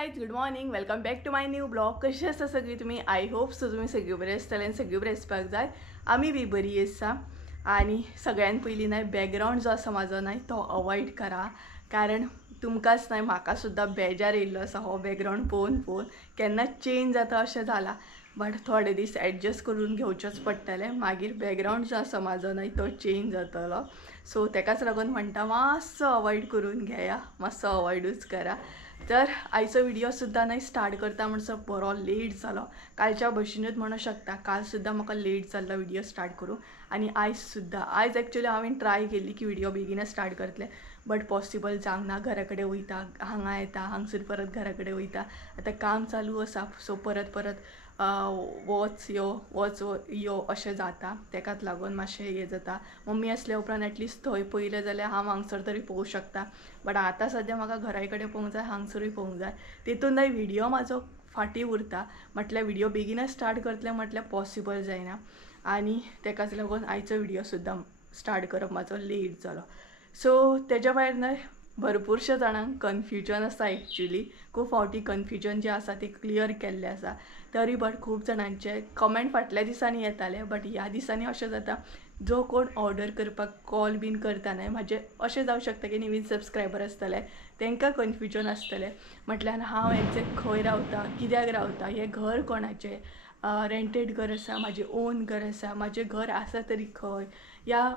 Guys, good morning. Welcome back to my new blog. कशी आसा सगळी तुमी? आय होप सो तुमी सगळी बरे आसतले आनी सगळी बरे आसपाक जाय. आमी बी बरी आसा. आणि सगळ्यान पयलीं नाही बॅकग्राउंड जो आसा म्हाजो नाही तो अवॉइड करा, कारण तुमकांच नाही म्हाका सुद्दां बेजार येयल्लो आसा हो बॅकग्राउंड पळोवन केन्ना चेंज जाता अशें जाला. बट थोडे दीस एडजस्ट करून घेवचेच पडटलें. मागीर बॅकग्राउंड जो आसा म्हाजो नाही तो चेंज जातलो. सो तेकाच लागून म्हणटा मातसो अवॉइड करून घेया, मातसो अवॉइडूच करा. तर आयचो व्हिडिओ सुद्दां नाही स्टार्ट करता म्हणसर बरो लेट जालो. कालच्या भशेनूच म्हणू शकता. काल सुद्दां म्हाका लेट जाल्लो व्हिडिओ स्टार्ट करूं आनी आयज एक्चुअली हांवें ट्राय केली की व्हिडिओ बेगीन स्टार्ट करतले, बट पॉसिबल जावंक ना. घरा कडेन वयता, हांगा येता, हांगसून परत घरा कडेन वयता. आतां काम चालू आसा, सो परत वच यो अशें जाता. तेकाच लागून मातशें हें जाता. मम्मी आसल्या उपरांत एटलिस्ट थंय पयलें जाल्यार हांव हांगसर तरी पळोवंक शकता. बट आतां सद्या म्हाका घरा कडेन पळोवंक जाय, हांगसरूय पळोवंक जाय. तितूनय व्हिडिओ म्हाजो फाटी उरता. म्हटल्यार व्हिडिओ बेगीन स्टार्ट करतले म्हटल्यार पॉसिबल जायना. आनी तेकाच लागून आयचो व्हिडिओ सुद्दां स्टार्ट करप म्हाजो लेट जालो. सो तेज्या भायर न्हय भरपूरशे जाणांक कन्फ्युजन आसा. एक्चुअली खूब फावटी कन्फ्युजन जे आसा ते क्लियर केल्ले आसा. तरी बट खूब जाणांचे कमेंट फाटल्या दिसांनी येताले, बट ह्या दिसांनी अशें जाता जो कोण ऑर्डर करपाक कॉल बीन करता न्हय, म्हणजे अशें जावं शकता की नवीन सबस्क्रायबर आसतले तांकां कन्फ्युजन आसतलें. म्हटल्यार हांव एक्झॅक्ट खंय रावता, कित्याक रावता, हें घर कोणाचें, रेंटेड घर आसा, म्हाजें ओन घर आसा, म्हाजें घर आसा तरी खंय, या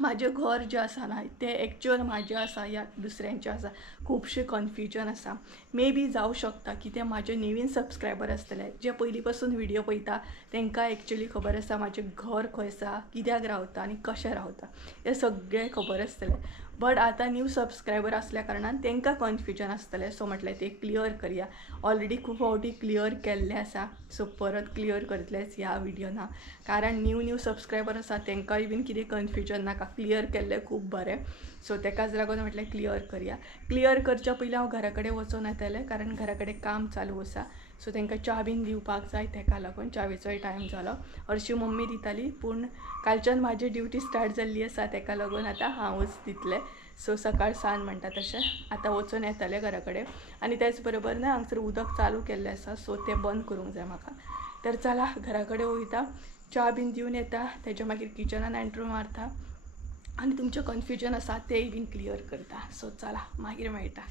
म्हाजें घर जें आसा ना तें एक्चुअल म्हाजें आसा या दुसऱ्यांचें आसा. खुबशे कन्फ्युजन आसा. मे बी जावं शकता की ते म्हाजे नवीन सबस्क्रायबर आसतले जे पयलीं पासून व्हिडिओ पळयता तांकां एक्चुअली खबर आसा म्हाजें घर खंय आसा, कित्याक रावता आनी कशें रावता हें सगळें खबर आसतलें. बट आतां न्यू सबस्क्रायबर आसल्या कारणान तांकां कन्फ्युजन आसतलें. सो म्हटल्यार तें क्लियर करया. ऑलरेडी खूब फावटी क्लियर केल्लें आसा, सो परत क्लियर करतलेच ह्या व्हिडिओन. कारण न्यू सबस्क्रायबर आसा तांकांय बीन कितें कन्फ्युजन नाका, क्लियर केल्लें खूब बरें. सो तेकाच लागून म्हटल्यार क्लियर करया. क्लियर करच्या पयलीं हांव घरा कडेन वचून येतलें, कारण घरा कडेन काम चालू आसा. सो तांकां च्या बीन दिवपाक जाय, तेका लागून च्यावेचोय टायम जालो. हरशी मम्मी दिताली, पूण कालच्यान म्हाजी ड्युटी स्टार्ट जाल्ली आसा, तेका लागून आतां हांवूच दितलें. सो सकाळ सांज म्हणटा तशें आतां वचून येतलें घरा कडेन. आनी तेच बरोबर न्हय हांगसर उदक चालू केल्लें आसा, सो तें बंद करूंक जाय म्हाका. तर चला घरा कडेन वयता, च्या बीन दिवन येता, तेच्या मागीर किचनान एंट्री मारता आनी तुमचें कन्फ्युजन आसा तेंय बीन क्लियर करता. सो चला मागीर मेळटा.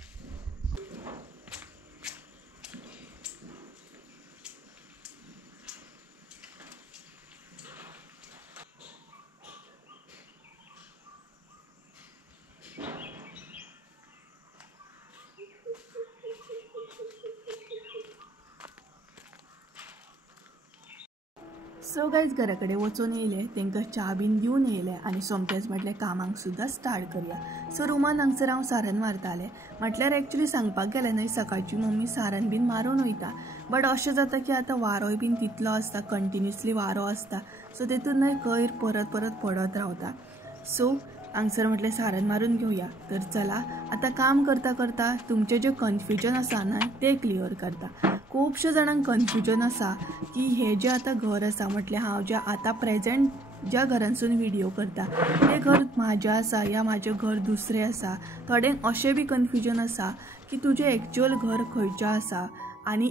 सो गायज घरा कडेन वचून येयले, तांकां च्या बीन दिवन येयले आनी सोमतेच म्हटल्यार कामांक सुद्दां स्टार्ट करया. सो रुमान हांगसर हांव सारण मारतालें. म्हटल्यार एक्चुली सांगपाक गेलें न्हय, सकाळची मम्मी सारण बीन मारून वयता, बट अशें जाता की आतां वारोय बीन तितलो आसता, कंटिन्युअसली वारो आसता, सो तेतून न्हय कोयर परत पडत रावता. सो हांगसर म्हटल्यार सारण मारून घेवया. तर चला आतां काम करता करता तुमचें जें कन्फ्युजन आसा न्हय तें क्लियर करता. खुबशे जाणांक कन्फ्युजन आसा की हें जें आतां घर आसा, म्हटल्यार हांव जें आतां प्रेजेंट ज्या घरांसून व्हिडिओ करता तें घर म्हाजें आसा या म्हाजें घर दुसरें आसा. थोड्यांक अशें बी कन्फ्युजन आसा की तुजें एक्चुअल घर खंयचें आसा. आनी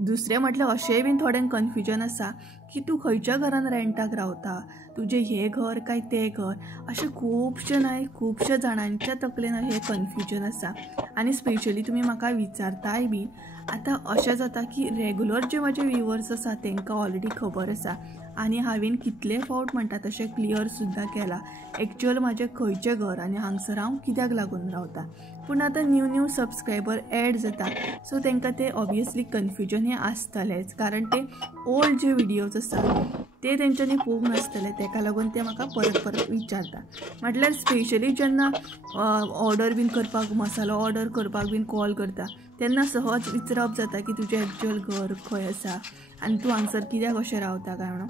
दुसरें म्हटल्यार अशेंय बीन थोड्यांक कन्फ्युजन आसा की तूं खंयच्या घरान रेंटाक रावता, तुजें हें घर काय तें घर. अशें खुबशे जाणांच्या तकलेन हें कन्फ्युजन आसा. आनी स्पेशली तुमी म्हाका विचारताय बी. आतां अशें जाता की रेगुलर जे म्हाजे व्ह्युअर्स आसा तांकां ऑलरेडी खबर आसा आनी हांवें कितले फावट म्हणटा तशें क्लियर सुद्दां केलां एक्चुअल म्हाजें खंयचें घर आनी हांगसर हांव कित्याक लागून रावता. पूण आतां न्यू सबस्क्रायबर एड जाता, सो तांकां तें ऑब्वियसली कन्फ्युजन हें आसतलेंच, कारण ते ओल्ड जे व्हिडिओज आसा ते तेंच्यांनी पळोवंक नासतले. तेका लागून ते म्हाका परत विचारता. म्हटल्यार स्पेशली जेन्ना ऑर्डर बीन करपाक, मसालो ऑर्डर करपाक बीन कॉल करता तेन्ना सहज विचारप जाता की तुजें एक्चुअल घर खंय आसा आनी तूं हांगसर कित्याक अशें रावता काय म्हणून.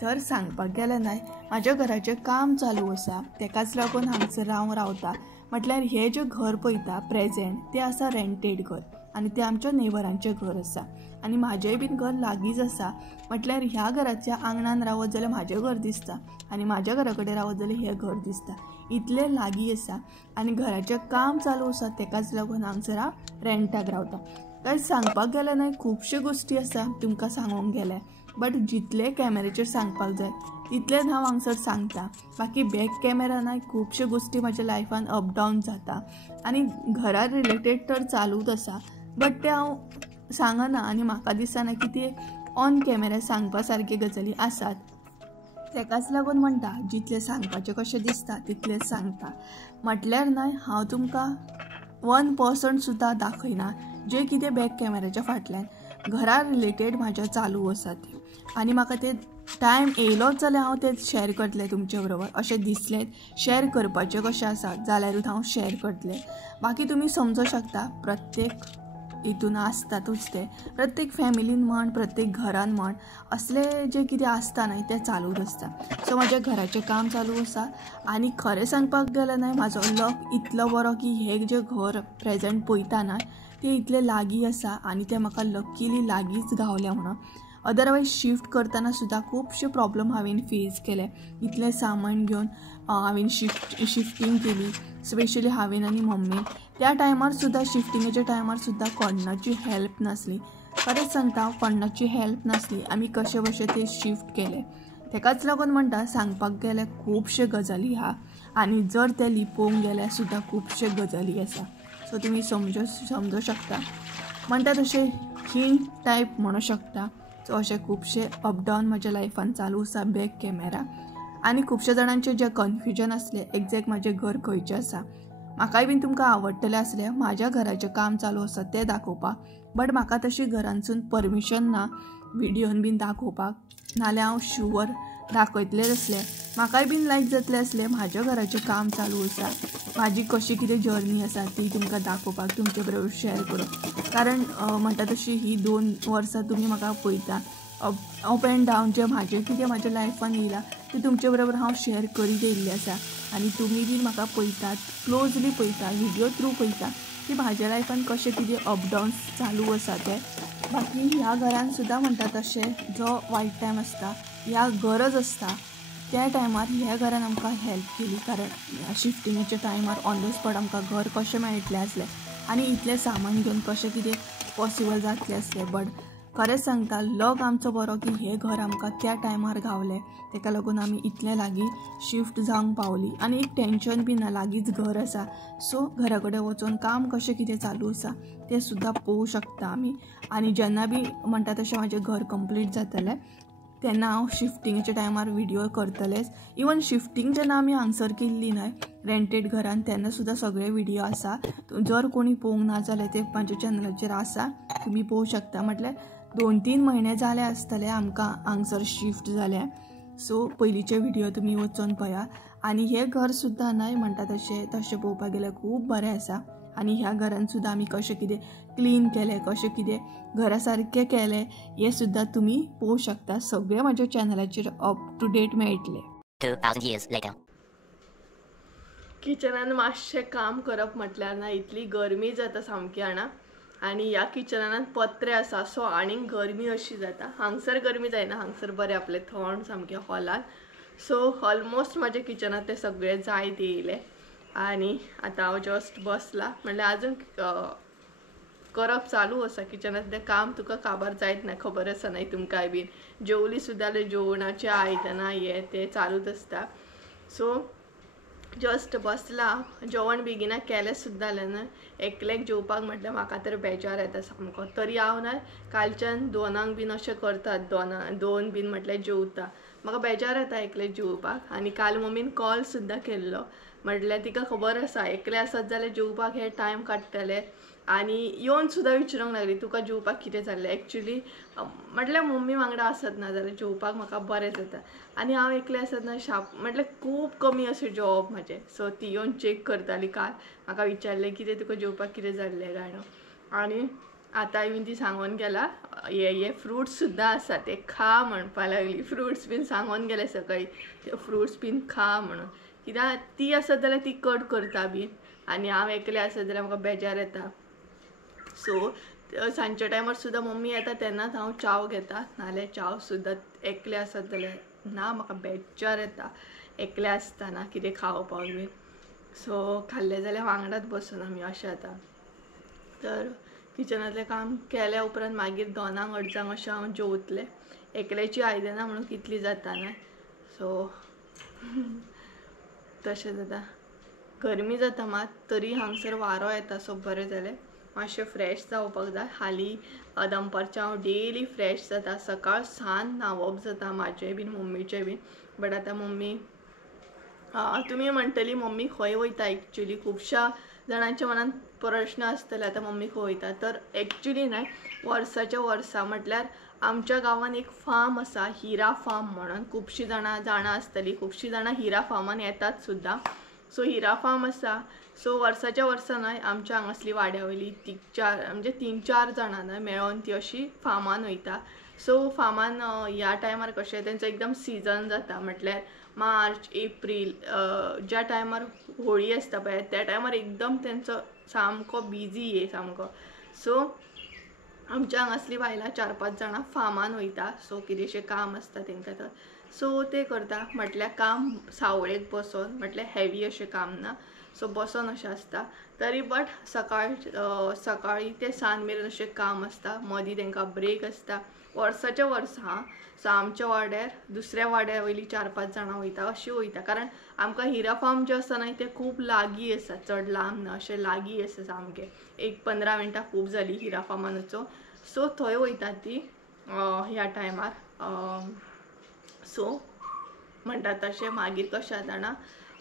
तर सांगपाक गेलें न्हय म्हाज्या घराचें काम चालू आसा, तेकाच लागून हांगसर हांव रावता. म्हटल्यार हें जें घर पळयता प्रेजेंट तें आसा रेंटेड घर आनी तें आमच्या नेबरांचें घर आसा. आनी म्हाजेंय बीन घर लागींच आसा. म्हटल्यार ह्या घराच्या आंगणान रावत जाल्यार म्हाजें घर दिसता आनी म्हाज्या घरा कडेन रावत जाल्यार हें घर दिसता. इतलें लागीं आसा आनी घराचें काम चालू आसा, तेकाच लागून हांगसर हांव रेंटाक रावता. काय सांगपाक गेल्यार न्हय खुबश्यो गोश्टी आसा तुमकां सांगूंक गेले, बट जितले कॅमेऱ्याचेर सांगपाक जाय तितलेच हांव हांगसर सांगता. बाकी बॅक कॅमेरा न्हय खुबश्यो गोश्टी म्हज्या लायफान अप डावन जाता आनी घरा रिलेटेड तर चालूच आसा, बट ते हांव सांगना आनी म्हाका दिसना की ते ऑन कॅमेरा सांगपा सारके गजाली आसात. तेकाच लागून म्हणटा जितले सांगपाचें कशें दिसता तितलेच सांगता. म्हटल्यार न्हय हांव तुमकां 1% सुद्दां दाखयना जे कितें बॅक कॅमेराच्या फाटल्यान घरा रिलेटेड म्हाज्या चालू आसा ते, आनी म्हाका ते टायम येयलोच जाल्यार हांव ते शेअर करतलें तुमचे बरोबर. अशें दिसलें शेअर करपाचें कशें आसा जाल्यारूच हांव शेअर करतलें. बाकी तुमी समजूं शकता प्रत्येक हितून आसतातूच ते, प्रत्येक फॅमिलीन म्हण प्रत्येक घरान म्हण असले जे कितें आसता न्हय तें चालूच आसता. सो म्हाजें घराचें काम चालू आसा आनी खरें सांगपाक गेल्यार न्हय म्हाजो लक इतलो बरो की हे जे घर प्रेझेंट पळयता न्हय ते इतले लागीं आसा आनी ते म्हाका लकीली लागींच गावल्या म्हणून. अदरवायज शिफ्ट करतना सुद्दां खुबशे प्रॉब्लम हांवें फेस केले. इतलें सामान घेवन हांवें शिफ्टींग केली, स्पेशली हांवें आनी मम्मीन. त्या टायमार सुद्दां शिफ्टिंगेच्या टायमार सुद्दां कोणाची हेल्प नासली. खरेंच सांगता हांव कोणाची हेल्प नासली. आमी कशे भशेन ते शिफ्ट केले. तेकाच लागून म्हणटा सांगपाक गेल्यार खुबशे गजाली आहा आनी जर ते लिपोवंक गेल्यार सुद्दां खुबशे गजाली आसा. सो तुमी समजूं शकता. म्हणटा तशें हिंट टायप म्हणूं शकता. सो अशें खुबशे अपडावन म्हज्या लायफान चालू आसा बॅक कॅमेरा. आनी खुबशे जाणांचे जे कन्फ्युजन आसलें एग्जॅक्ट म्हाजें घर खंयचें आसा. म्हाकाय बीन तुमकां आवडटलें आसलें म्हाज्या घराचें काम चालू आसा तें दाखोवपाक, बट म्हाका तशी घरांसून परमिशन ना व्हिडियोन बीन दाखोवपाक, नाल्यार हांव शुअर दाखयतलेंच असलें. म्हाकाय बीन लायक जातलें असलें म्हाज्या घराचें काम चालू आसा, म्हाजी कशी कितें जर्नी आसा ती तुमकां दाखोवपाक, तुमचे बरोबर शेअर करूं. कारण म्हणटा तशी ही 2 वर्सां तुमी म्हाका पळयता अप एंड डावन जे म्हाजें कितें म्हाज्या लायफान येयलां ते तुमचे बरोबर हांव शेअर करीत येयल्लें आसा. आनी तुमी बीन म्हाका पळयतात, क्लोजली पळयता, व्हिडियो थ्रू पळयता की म्हाज्या लायफान कशें कितें अप डावन चालू आसा ते. बाकी ह्या घरान सुद्दां म्हणटा तशें जो वायट टायम आसता ह्या गरज आसता त्या टायमार ह्या घरान आमकां हेल्प केली. कारण शिफ्टिंगेच्या टायमार ऑन द स्पॉट आमकां घर कशें मेळटलें आसलें आनी इतलें सामान घेवन कशें कितें पॉसिबल जातलें आसलें. बट खरेंच सांगता लक आमचो बरो की हे घर आमकां त्या टायमार गावलें. तेका लागून आमी इतलें लागीं शिफ्ट जावंक पावली आनी एक टेंशन बीन ना, लागींच घर आसा. सो घरा कडेन वचून काम कशें कितें चालू आसा तें सुद्दां पळोवंक शकता आमी. आनी जेन्ना बी म्हणटा तशें म्हाजें घर कंप्लीट जातलें तेन्ना हांव शिफ्टिंगेच्या टायमार व्हिडियो करतलेंच. इवन शिफ्टिंग जेन्ना आमी हांगसर केल्ली न्हय रेंटेड घरान तेन्ना सुद्दां सगळे व्हिडियो आसा. जर कोणी पळोवंक ना जाल्यार ते म्हाज्या चॅनलाचेर आसा, तुमी पळोवंक शकता. म्हटल्यार 2-3 म्हयने जाले आसतले आमकां हांगसर शिफ्ट जाल्या. सो पयलींचे व्हिडियो तुमी वचून पळया. आनी हे घर सुद्दां न्हय म्हणटा तशें पळोवपाक गेल्यार खूब बरें आसा. आनी ह्या घरान सुद्दां आमी कशें कितें क्लीन केलें, कशें कितें घरा सारकें केलें हें सुद्दां तुमी पळोवंक शकता. सगळें म्हाज्या चॅनलाचेर अप टू डेट मेळटलें. 2000 years later. किचनान मातशें काम करप म्हटल्यार ना इतली गरमी जाता सामकी हांगा. आनी ह्या किचनान पत्रे आसा सो आनीक गरमी अशी जाता. हांगसर गरमी जायना, हांगसर बरें आपलें थंड सामकें हॉलान. सो ऑलमोस्ट म्हाज्या किचनात ते सगळें जायत येयलें. आनी आतां हांव जस्ट बसला म्हणल्यार आजून करप चालू आसा किचनांतलें काम. तुका काबार जायत ना, खबर आसा न्हय तुमकांय बीन. जेवली सुद्दां जाल्यार जेवणाचें आयदनां हें तें चालूच आसता. सो जस्ट बसला. जेवण बेगिना केलें सुद्दां जाल्यार न्हय एकल्याक जेवपाक म्हटल्यार म्हाका तर बेजार येता सामको. तरी हांव न्हय कालच्यान 2 बीन अशें करतात, 2 बीन म्हटल्यार जेवता. म्हाका बेजार येता एकलें जेवपाक. आनी काल मम्मीन कॉल सुद्दां केल्लो. म्हटल्यार तिका खबर आसा एकलें आसत जाल्यार जेवपाक हे टायम काडटले. आनी येवन सुद्दां विचारूंक लागली तुका जेवपाक कितें जाल्लें. एक्चुली म्हटल्यार मम्मी वांगडा आसत ना जाल्यार जेवपाक म्हाका बरें जाता. आनी हांव एकलें आसत ना म्हटल्यार खूब कमी अशें जेवप म्हजें. सो ती येवन चॅक करताली काल. म्हाका विचारलें कितें तुका जेवपाक कितें जाल्लें काय न्हू. आनी आतांय बीन ती सांगून गेला हे फ्रुट्स सुद्दां आसा ते खा म्हणपा लागली. फ्रुट्स बीन सांगून गेले सकाळी ते फ्रुट्स बीन खा म्हणून. कित्याक ती आसत जाल्यार ती कट करता बीन आनी हांव एकलें आसत जाल्यार म्हाका बेजार येता. सो सांजच्या टायमार सुद्दां मम्मी येता तेन्नाच हांव चाव घेता, नाल्यार चाव सुद्दां एकलें आसत जाल्यार ना. म्हाका बेजार येता एकलें आसतना कितें खावपाक बीन. सो खाल्लें जाल्यार वांगडाच बसून आमी अशें जाता. तर किचनातलें काम केल्या उपरांत मागीर 2 अडजांक अशें हांव जेवतलें. एकल्याची आयदनां म्हणून कितली जाता न्हय, सो तशें जाता. गरमी जाता मात, तरी हांगसर वारो येता, सो बरें जालें. मातशें फ्रेश जावपाक जाय. हालीं दनपारचें हांव डेली फ्रेश जाता. सकाळ सांज न्हांवप जाता म्हाजें बीन मम्मीचें बीन. बट आतां मम्मी तुमी म्हणटली मम्मी खंय वयता एक्चुली. खुबश्या जाणांच्या मनान प्रश्न आसतले आतां मम्मी खंय वयता. तर एक्चुली न्हय, वर्साच्या वर्सा म्हटल्यार आमच्या गांवांत एक फार्म आसा, हिरा फार्म म्हणून. खुबशीं जाणां आसतलीं, खुबशीं जाणां हिरा फार्मान येतात सुद्दां. सो हिरा फार्म आसा. सो वर्साच्या वर्सा न्हय आमच्या हांगासली वाड्यावयली 3-4 जाणां न्हय मेळोन ती अशी फार्मान वयता. सो फार्मान ह्या टायमार कशें तेंचो एकदम सिजन जाता, म्हटल्यार मार्च एप्रील, ज्या टायमार होळी आसता पळय त्या टायमार एकदम तेंचो सामको बिजी सामको. सो आमच्या हांगासली बायलां 4-5 जाणां फार्मान वयता. सो कितेंशें काम आसता तेंकां तर सो ते करता. म्हटल्यार काम सावळेक बसोन, म्हटल्यार हेवी अशें काम ना, सो बसोन अशें आसता. तरी बट सकाळी ते सांज मेरेन अशें काम आसता. मदीं तेंकां ब्रेक आसता. वर्साच्या वर्सा सो आमच्या वाड्यार दुसऱ्या वाड्या वयली 4-5 जाणां वयता, अशीं वयता. कारण आमकां हिरा फार्म जें आसा न्हय तें खूब लागीं आसा, चड लांब ना, अशें लागीं आसा सामकें. एक 15 मिनटां खूब जालीं हिरा फार्मान वचून. सो थंय वयता ती ह्या टायमार. सो म्हणटात तशें. मागीर कशें जाता जाणा,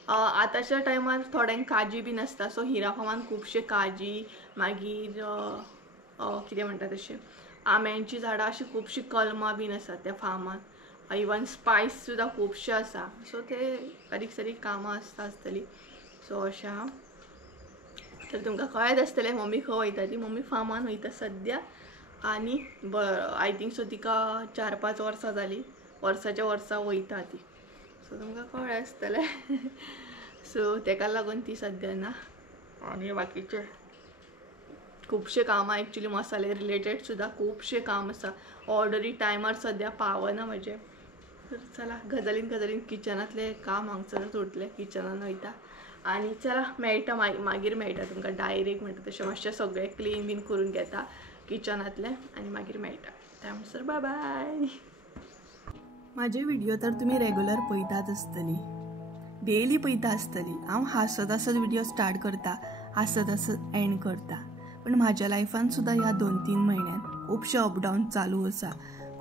आतांच्या टायमार थोड्यांक काजी बीन आसता. सो हिरा फार्मान खुबशे काजी, मागीर कितें म्हणटा तशें आंब्यांची झाडां, अशीं खुबशीं कलमां बीन आसात त्या फार्मान. इवन स्पायस सुद्दां खुबशे आसा. सो ते बारीक सारीक कामां आसतलीं. सो अशें आहा. तर तुमकां कळत आसतलें मम्मी खंय वयता ती. मम्मी फार्मान वयता सद्या. आनी आय थिंक सो तिका 4-5 वर्सां जालीं वर्साच्या वर्सा वयता ती. सो तुमकां कळ्ळें आसतलें. सो तेका लागून ती सद्या ना. आनी बाकीचे खुबशे कामां एक्चुली मसाले रिलेटेड सुद्दां खुबशे काम आसा. ऑर्डरी टायमार सद्या पावना म्हजे. तर चला गजालीन किचनातलें काम हांगसर सोडलें, किचनान वयता. आनी चला मेळटा मागीर मेळटा तुमकां डायरेक्ट. म्हणटा तशें मातशें सगळें क्लीन बीन करून घेता किचनातलें आनी मागीर मेळटा. त्यामुसर बाय बाय. म्हाजे व्हिडिओ तर तुमी रेगुलर पळयतात आसतली, डेली पळयता आसतली. हांव हांसत व्हिडिओ स्टार्ट करता, हांसत एंड करता. पण म्हाज्या लायफान सुद्दां ह्या 2-3 म्हयन्यान खुबशे अपडावन चालू आसा.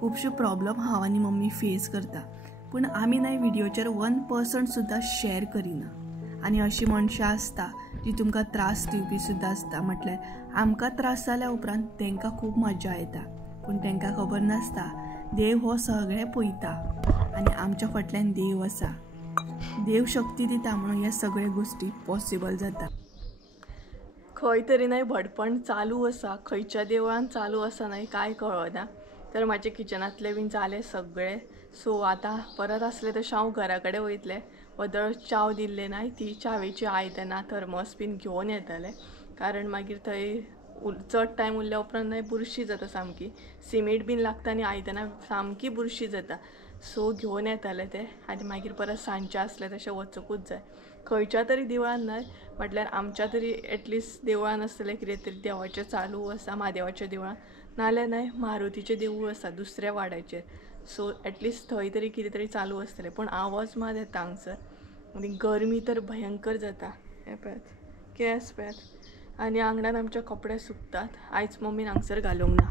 खुबशे प्रॉब्लम हांव आनी मम्मी फेस करता. पूण आमी न्हय व्हिडिओचेर 1% सुद्दां शेअर करिना. आनी अशीं मनशां आसता जी तुमकां त्रास दिवपी सुद्दां आसता. म्हटल्यार आमकां त्रास जाल्या उपरांत तांकां खूब मजा येता. पूण तांकां खबर नासता देव हो सगळें पळयता आनी आमच्या फाटल्यान देव आसा. देव शक्ती दिता म्हणून ह्या सगळ्या गोश्टी पॉसिबल जाता. खंय तरी न्हय भडपण चालू आसा, खंयच्या देवळान चालू आसा न्हय कांय कळना. तर म्हाजे किचनातलें बीन जालें सगळें. सो आतां परत आसलें तशें हांव घरा कडेन वयतलें. वदळ च्याव दिल्लें न्हय ती च्यावेची आयदनां थर्मस बीन घेवन येतलें. कारण मागीर थंय चड टायम उरल्या उपरांत न्हय बुरशी जाता सामकी. सिमीट बीन लागता आनी आयदनां सामकी बुरशी जाता. सो घेवन येतालें तें आनी मागीर परत सांजचें आसलें तशें वचूंकूच जाय. खंयच्या तरी देवळान न्हय म्हटल्यार आमच्या तरी एटलिस्ट देवळान आसतलें कितें तरी देवाचें चालू आसा. म्हादेवाच्या देवळान नाल्यार न्हय मारुतीचें देवूळ आसा दुसऱ्या वाड्याचेर. सो एटलिस्ट थंय तरी कितें तरी चालू आसतलें. पूण आवाज मात येता हांगसर आनी गरमी तर भयंकर जाता. हें पळयात केस पळयात. आनी आंगणान आमचे कपडे सुकतात. आयज मम्मीन हांगसर घालूंक ना,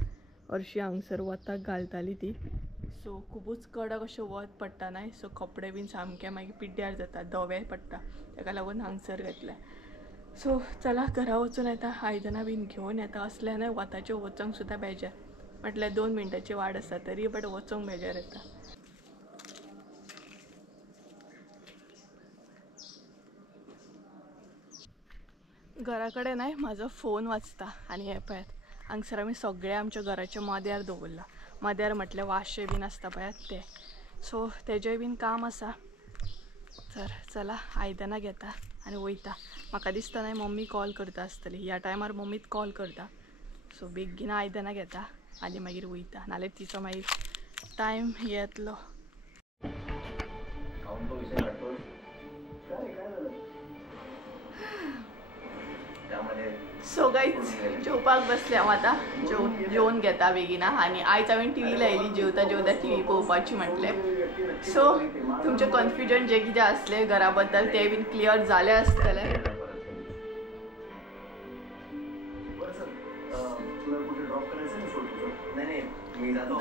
हरशीं हांगसर वताक घालताली ती. सो खुबूच कडक अशें वत पडटा न्हय. सो कपडे बीन सामके मागीर पिड्ड्यार जाता, धवे पडटा. ताका लागून हांगसर घातलें. सो चला घरा वचून येता, आयदनां बीन घेवन येता. असल्या न्हय वताचें वचोंक सुद्दां बेजार. म्हटल्यार 2 मिनटाची वाट आसा तरी बट वचोंक बेजार येता. घरा कडेन न्हय म्हाजो फोन वाजता आनी हें पळयात हांगसर आमी सगळे आमच्या घराच्या मद्यार दवरला. मद्यार म्हटल्यार वाशे बीन आसता पळयात ते. सो तेजेंय बीन काम आसा. तर चला आयदनां घेता आनी वयता. म्हाका दिसता न्हय मम्मी कॉल करता आसतली. ह्या टायमार मम्मीच कॉल करता. सो बेगीन आयदनां घेता आनी मागीर वयता. नाल्यार तिचो मागीर टायम येतलो. सो गाईज जेवपाक बसले हांव आतां जेवून घेता बेगिना आनी आयज हांवें टीव्ही लायली जेवता जेवता टीव्ही पळोवपाची म्हटलें सो तुमचें कन्फ्युजन जे कितें आसलें घरा बद्दल तें बीन क्लियर जालें आसतलें.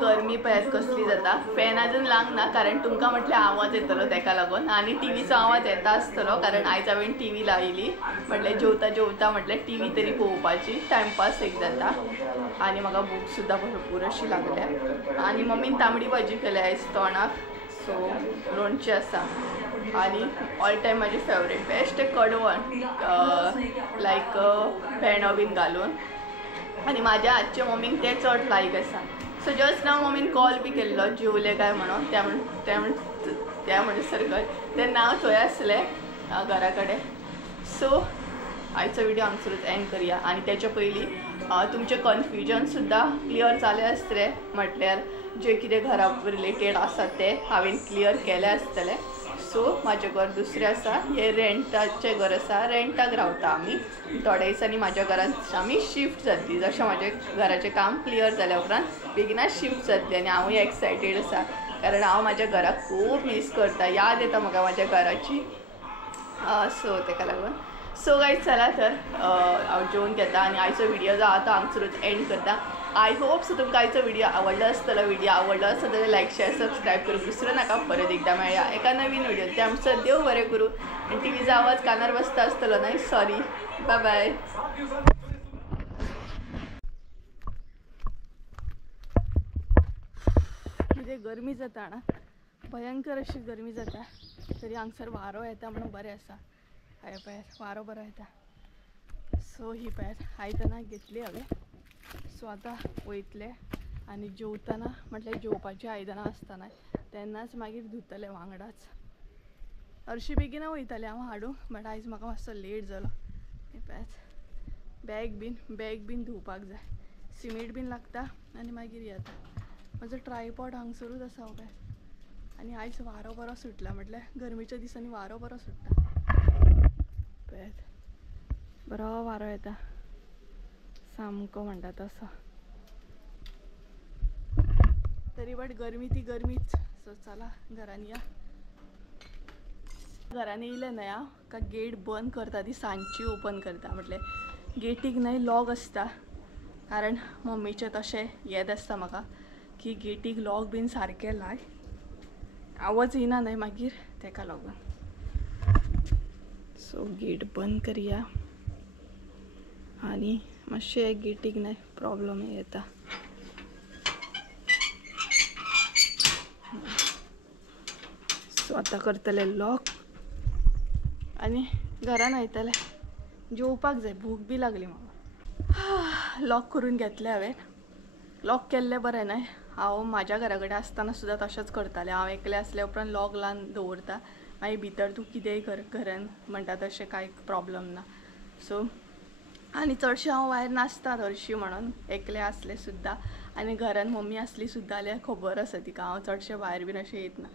गरमी पळयात कसली जाता फॅन अजून लावना कारण तुमकां म्हटल्यार आवाज येतलो तेका लागून आनी टीव्हीचो आवाज येता आसतलो कारण आयज हांवें टीव्ही लायली म्हटल्यार जेवता जेवता म्हटल्यार टीव्ही तरी पळोवपाची टायमपास एक जाता आनी म्हाका भूक सुद्दां भरपूर अशी लागल्या आनी मम्मीन तांबडी भाजी केल्या आयज तोंडाक सो लोणचें आसा आनी ऑल टायम म्हाजी फेवरेट बेस्ट कडवण लायक भेंडो बीन घालून आनी म्हाज्या हातचे मम्मीक तें चड लायक आसा. सो जस्ट नाव मम्मीन कॉल बी केल्लो जेवले काय म्हणून त्या म्हणसर तेन्ना हांव थंय आसलें घरा कडेन. सो आयचो व्हिडिओ हांगसरूच एंड करया आनी तेच्या पयलीं तुमचें कन्फ्युजन सुद्दां क्लियर जालें आसतलें म्हटल्यार जे कितें घरा रिलेटेड आसा तें हांवें क्लियर केलें आसतलें. सो म्हाजें घर दुसरें आसा हें रेंटाचें घर आसा रेंटाक रावता आमी थोड्या दिसांनी म्हाज्या घरांत आमी शिफ्ट जातली जशें म्हाजें घराचें काम क्लियर जाल्या उपरांत बेगीना शिफ्ट जातली आनी हांवूय एक्सायटेड आसा कारण हांव म्हाज्या घराक खूब मिस करता याद येता म्हाका म्हाज्या घराची. सो तेका लागून सो गायज चला तर हांव जेवून घेता आनी आयचो व्हिडिओ जो आसा तो हांगसरूच एंड करता. आय होप सो तुमकां आयचो व्हिडिओ आवडलो आसतलो व्हिडिओ आवडलो आसता जाल्यार लायक शेअर सबस्क्रायब करूंक विसरूं नाका. परत एकदा मेळया एका नवीन व्हिडिओ ते आमचो देव बरें करूं आनी टीव्हीचो आवाज कानार बसता आसतलो न्हय सॉरी बाय बाय. कितें गरमी जाता ना भयंकर अशी गरमी जाता तरी हांगसर वारो येता म्हणून बरें आसा. हाय पळयात वारो बरो येता. सो ही पळयात आयदनां घेतली हांवें सो आतां वयतले आनी जेवतना म्हटल्यार जेवपाची आयदनां आसतना तेन्नाच मागीर धुतले वांगडाच. हरशीं बेगिना वयतालें हांव हाडूंक बट आयज म्हाका मातसो लेट जालो. हे पळयात बॅग बीन धुवपाक जाय सिमीट बीन लागता आनी मागीर येता. म्हजो ट्रायपॉड हांगसरूच आसा पळयात आनी आयज वारो बरो सुटला म्हटल्यार गरमेच्या दिसांनी वारो बरो सुट्टा पळयात बरो वारो येता सामको म्हणटा तसो तरी बट गरमी ती गरमीच. सो चला घरान या घरान येयले न्हय हांव का गेट बंद करता ती सांजची ओपन करता म्हटल्यार गेटीक न्हय लॉक आसता कारण मम्मीचें तशें येद आसता म्हाका की गेटीक लॉक बीन सारकें लाय आवाज येना न्हय मागीर तेका लागून. सो गेट बंद करया आनी मातशें गेटीक न्हय प्रॉब्लम येता. सो आतां करतले लॉक आनी घरान वयतले जेवपाक जाय भूक बी लागली म्हाका. लॉक करून घेतले हांवें लॉक केल्लें बरें न्हय हांव म्हाज्या घरा कडेन आसतना सुद्दां तशेंच करतालें हांव एकलें आसल्या उपरांत लॉक लावन दवरता मागीर भितर तूं कितेंय कर घरान म्हणटा तशें कांय प्रॉब्लम ना. सो आनी चडशें हांव भायर नासता हरशीं म्हणून एकलें आसलें सुद्दां आनी घरान मम्मी आसली सुद्दां जाल्यार खबर आसा तिका हांव चडशें भायर बीन अशें येयतना.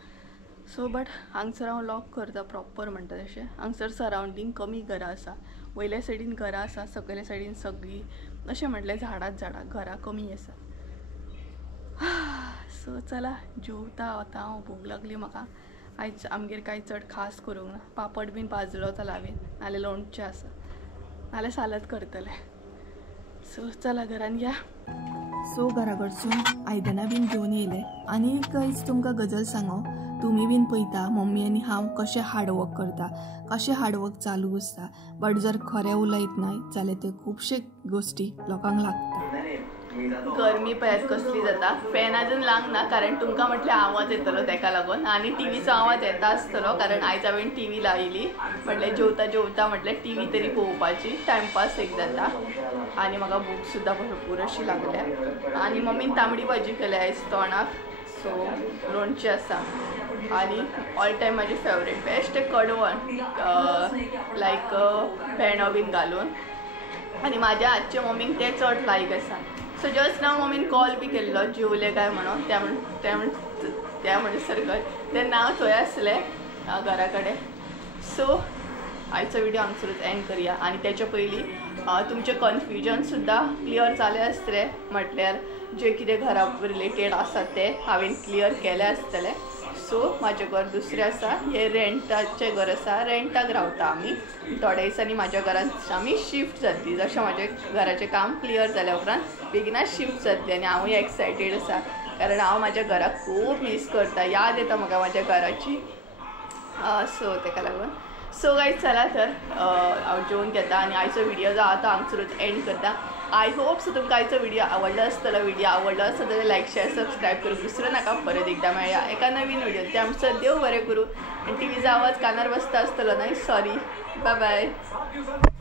सो बट हांगसर हांव लॉक करता प्रॉपर म्हणटा तशें. हांगसर सरावंडींग कमी घरां आसा वयल्या सायडीन घरां आसा सकयल्या सायडीन सगळीं अशें म्हटल्यार झाडांच झाडां घरां कमी आसा. सो चला जेवता आतां हांव भूक लागली म्हाका. आयज आमगेर कांय चड खास करूंक ना पापड बीन भाजलो जाल्यार हांवें नाल्यार लोणचें आसा नाल्यार सालद करतलें. सो चला घरान या. सो घरा कडसून आयदनां बीन घेवन येयले आनी खंयच तुमकां गजाल सांगो तुमी बीन पळयता मम्मी आनी हांव कशें हार्डवर्क करता कशें हार्डवर्क चालू आसता बट जर खरें उलयत न्हय जाल्यार ते खुबशे गोश्टी लोकांक लागता. गरमी पळयात कसली जाता फॅन अजून लावना कारण तुमकां म्हटल्यार आवाज येतलो तेका लागून आनी टीव्हीचो आवाज येता आसतलो कारण आयज हांवें टीव्ही लायली म्हटल्यार जेवता जेवता म्हटल्यार टीव्ही तरी पळोवपाची टायमपास एक जाता आनी म्हाका भूक सुद्दां भरपूर अशी लागल्या आनी मम्मीन तांबडी भाजी केल्या आयज तोंडाक सो लोणचें आसा आनी ऑल टायम म्हाजी फेवरेट बेस्ट कडवण लायक भेंडो बीन घालून आनी म्हाज्या हातचे मम्मीक तें चड लायक आसा. सो जस्ट नाव मम्मीन कॉल बी केल्लो जेवले काय म्हणून त्या म्हणसर तेन्ना हांव थंय आसलें घरा कडेन. सो आयचो व्हिडिओ हांगसरूच एंड करया आनी तेच्या पयलीं तुमचे कन्फ्युजन सुद्दां क्लियर जालें आसतलें, म्हटल्यार जे कितें घरा रिलेटेड आसा ते हांवें क्लियर केलें आसतलें. सो म्हाजें घर दुसरें आसा, हें रेंटाचें घर आसा, रेंटाक रावता आमी. थोड्या दिसांनी म्हाज्या घरांत आमी शिफ्ट जातली. जशें म्हाजें घराचें काम क्लियर जाल्या उपरांत बेगिना शिफ्ट जातली आनी हांवूय एक्सायटेड आसा, कारण हांव म्हाज्या घराक खूब मिस करता, याद येता म्हाका म्हाज्या घराची. सो तेका लागून सो गायज चला तर हांव जेवन घेता आनी आयचो व्हिडिओ जो आसा तो हांगसरूच एंड करता. आय होप सो तुमकां आयचो व्हिडिओ आवडलो आसतलो. व्हिडिओ आवडलो आसता जाल्यार लायक शेअर सबस्क्राईब करूंक विसरूं नाका. परत एकदा मेळया एका नवीन व्हिडिओ. ते आमचं देव बरें करूं. आनी टीव्हीचो आवाज कानार बसता आसतलो न्हय, सॉरी. Bye bye.